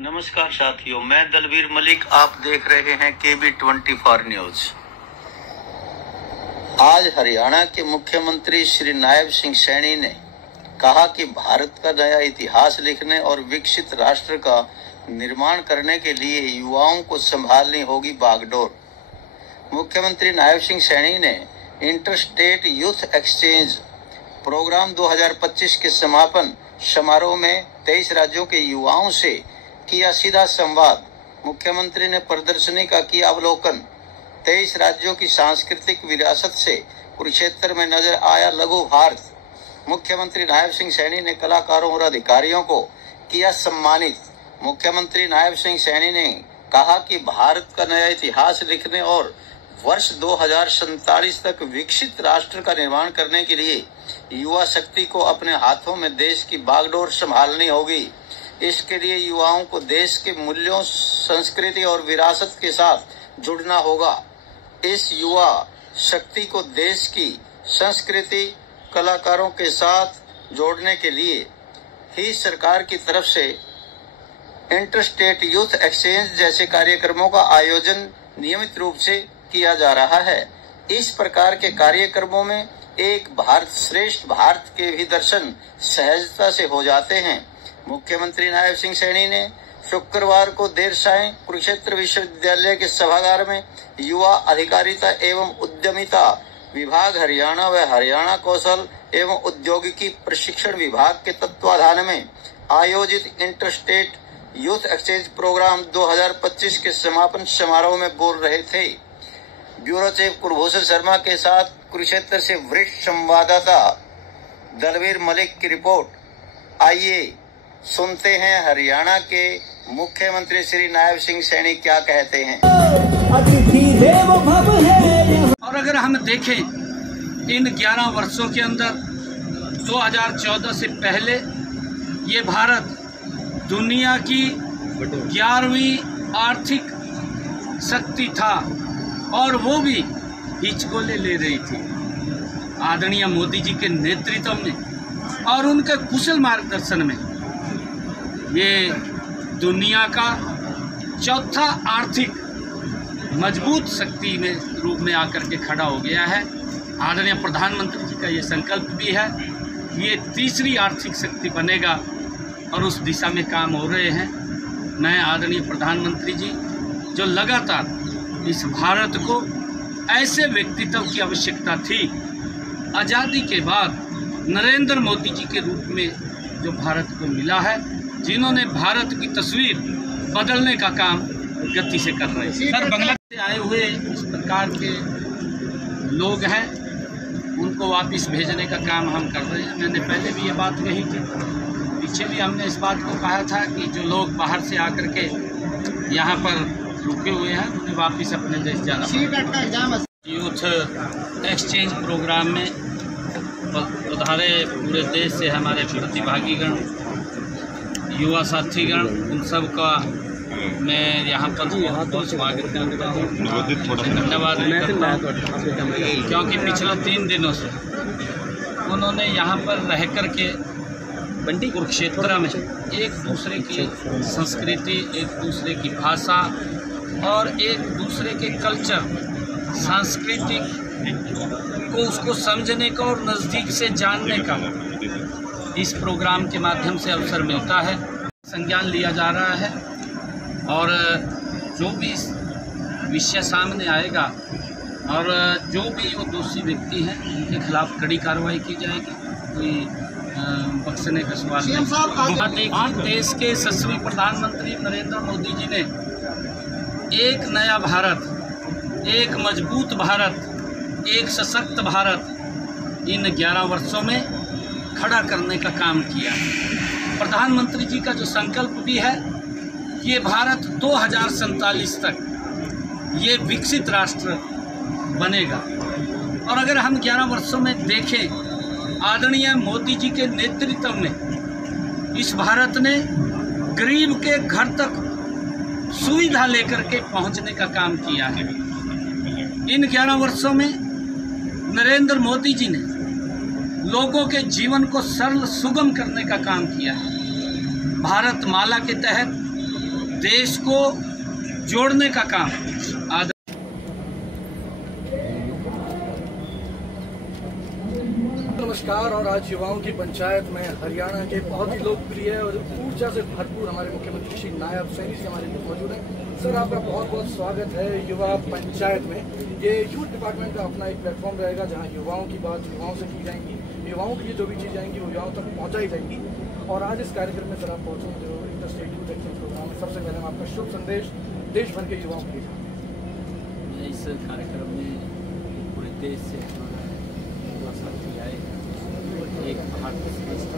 नमस्कार साथियों, मैं दलवीर मलिक। आप देख रहे हैं KB24 न्यूज। आज हरियाणा के मुख्यमंत्री श्री नायब सिंह सैनी ने कहा कि भारत का नया इतिहास लिखने और विकसित राष्ट्र का निर्माण करने के लिए युवाओं को संभालनी होगी बागडोर। मुख्यमंत्री नायब सिंह सैनी ने इंटरस्टेट यूथ एक्सचेंज प्रोग्राम 2025 के समापन समारोह में 23 राज्यों के युवाओं से किया सीधा संवाद। मुख्यमंत्री ने प्रदर्शनी का किया अवलोकन। 23 राज्यों की सांस्कृतिक विरासत से कुरुक्षेत्र में नजर आया लघु भारत। मुख्यमंत्री नायब सिंह सैनी ने कलाकारों और अधिकारियों को किया सम्मानित। मुख्यमंत्री नायब सिंह सैनी ने कहा कि भारत का नया इतिहास लिखने और वर्ष 2047 तक विकसित राष्ट्र का निर्माण करने के लिए युवा शक्ति को अपने हाथों में देश की बागडोर संभालनी होगी। इसके लिए युवाओं को देश के मूल्यों, संस्कृति और विरासत के साथ जुड़ना होगा। इस युवा शक्ति को देश की संस्कृति, कलाकारों के साथ जोड़ने के लिए ही सरकार की तरफ से इंटरस्टेट यूथ एक्सचेंज जैसे कार्यक्रमों का आयोजन नियमित रूप से किया जा रहा है। इस प्रकार के कार्यक्रमों में एक भारत श्रेष्ठ भारत के भी दर्शन सहजता से हो जाते हैं। मुख्यमंत्री नायब सिंह सैनी ने शुक्रवार को देर सायं कुरुक्षेत्र विश्वविद्यालय के सभागार में युवा अधिकारिता एवं उद्यमिता विभाग हरियाणा व हरियाणा कौशल एवं औद्योगिकी प्रशिक्षण विभाग के तत्वाधान में आयोजित इंटरस्टेट यूथ एक्सचेंज प्रोग्राम 2025 के समापन समारोह में बोल रहे थे। ब्यूरो चीफ कुलभूषण शर्मा के साथ कुरुक्षेत्र से वरिष्ठ संवाददाता दलवीर मलिक की रिपोर्ट। आइए सुनते हैं हरियाणा के मुख्यमंत्री श्री नायब सिंह सैनी क्या कहते हैं। और अगर हम देखें इन 11 वर्षों के अंदर 2014 से पहले ये भारत दुनिया की 11वीं आर्थिक शक्ति था और वो भी हिचकोले ले रही थी। आदरणीय मोदी जी के नेतृत्व में और उनके कुशल मार्गदर्शन में ये दुनिया का चौथा आर्थिक मजबूत शक्ति में रूप में आकर के खड़ा हो गया है। आदरणीय प्रधानमंत्री जी का ये संकल्प भी है कि ये तीसरी आर्थिक शक्ति बनेगा और उस दिशा में काम हो रहे हैं। मैं आदरणीय प्रधानमंत्री जी जो लगातार इस भारत को ऐसे व्यक्तित्व की आवश्यकता थी आज़ादी के बाद नरेंद्र मोदी जी के रूप में जो भारत को मिला है, जिन्होंने भारत की तस्वीर बदलने का काम गति से कर रहे हैं। सर, बांग्लादेश से आए हुए इस प्रकार के लोग हैं, उनको वापस भेजने का काम हम कर रहे हैं। मैंने पहले भी ये बात कही थी, पीछे भी हमने इस बात को कहा था कि जो लोग बाहर से आकर के यहाँ पर रुके हुए हैं उन्हें वापस अपने देश जाना। यूथ एक्सचेंज प्रोग्राम में उधारे पूरे देश से हमारे प्रतिभागीगण, युवा साथीगण, उन सब का मैं यहाँ पर बहुत स्वागत करता हूँ, धन्यवाद करता हूँ, क्योंकि पिछले 3 दिनों से उन्होंने यहाँ पर रह कर के कुरुक्षेत्र में एक दूसरे की संस्कृति, एक दूसरे की भाषा और एक दूसरे के कल्चर, सांस्कृतिक को उसको समझने का और नज़दीक से जानने का इस प्रोग्राम के माध्यम से अवसर मिलता है। संज्ञान लिया जा रहा है और जो भी विषय सामने आएगा और जो भी वो दोषी व्यक्ति हैं उनके खिलाफ कड़ी कार्रवाई की जाएगी। कोई बख्शने का सवाल नहीं। देश के यशस्वी प्रधानमंत्री नरेंद्र मोदी जी ने एक नया भारत, एक मजबूत भारत, एक सशक्त भारत इन 11 वर्षों में खड़ा करने का काम किया। प्रधानमंत्री जी का जो संकल्प भी है कि ये भारत 2047 तक ये विकसित राष्ट्र बनेगा। और अगर हम 11 वर्षों में देखें, आदरणीय मोदी जी के नेतृत्व में इस भारत ने गरीब के घर तक सुविधा लेकर के पहुंचने का काम किया है। इन 11 वर्षों में नरेंद्र मोदी जी ने लोगों के जीवन को सरल सुगम करने का काम किया है। भारत माला के तहत देश को जोड़ने का काम नमस्कार। और आज युवाओं की पंचायत में हरियाणा के बहुत ही लोकप्रिय और ऊर्जा से भरपूर हमारे मुख्यमंत्री श्री नायब सैनी जी हमारे लिए मौजूद हैं। सर, आपका बहुत बहुत स्वागत है युवा पंचायत में। ये यूथ डिपार्टमेंट का अपना एक प्लेटफॉर्म रहेगा जहां युवाओं की बात युवाओं से की जाएंगी, युवाओं के लिए जो भी चीज़ आएंगी वो युवाओं तक पहुँचाई जाएंगी। और आज इस कार्यक्रम में सर आप पहुँचे जो inter state youth exchange programme में, सबसे पहले हम आपका शुभ संदेश देश भर के युवाओं के लिए। मैं इस कार्यक्रम में पूरे देश से युवा साथी आए, एक भारत श्रेष्ठ